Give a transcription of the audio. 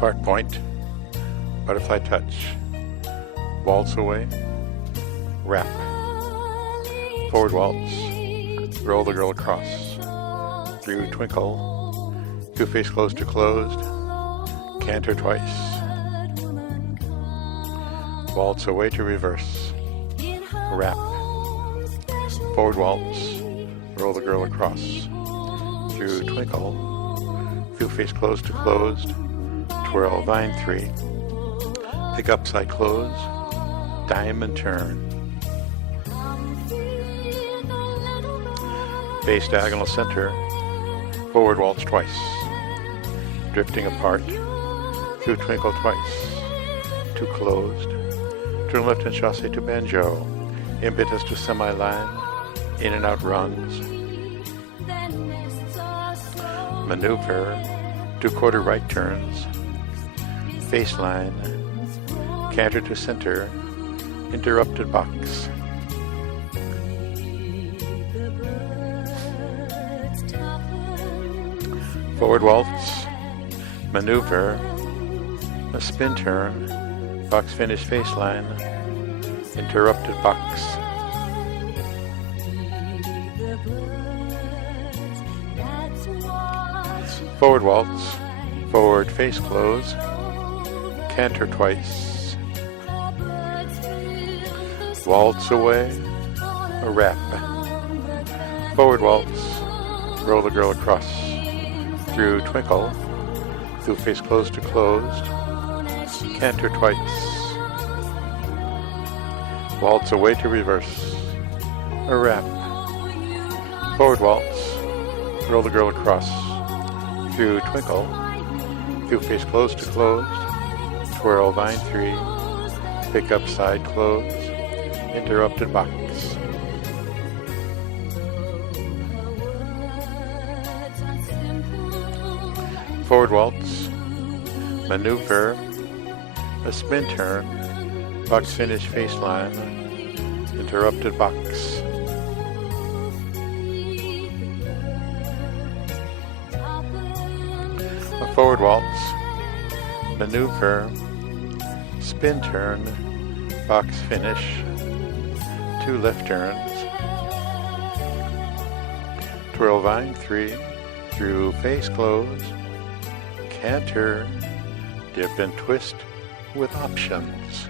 Part point, butterfly touch, waltz away, wrap, forward waltz, roll the girl across, through twinkle, two face closed to closed, canter twice, waltz away to reverse, wrap, forward waltz, roll the girl across, through twinkle, two face closed to closed, twirl vine 3, pick up side close, diamond turn, face diagonal center, forward waltz twice, drifting apart, through twinkle twice, two closed, turn left and chassé to banjo, impetus to semi-line, in and out rungs, maneuver, 2/4 right turns, face line, canter to center, interrupted box. Forward waltz, maneuver, a spin turn, box finish face line, interrupted box. Forward waltz, forward face close, canter twice, waltz away, a wrap, forward waltz, roll the girl across, through twinkle, through face closed to closed, canter twice, waltz away to reverse, a wrap, forward waltz, roll the girl across, through twinkle, through face closed to closed, twirl vine 3, pick up side close, interrupted box. Forward waltz, maneuver, a spin turn, box finish face line, interrupted box. A forward waltz, maneuver, spin turn, box finish, 2 left turns, twirl vine 3, through face close, canter, dip and twist with options.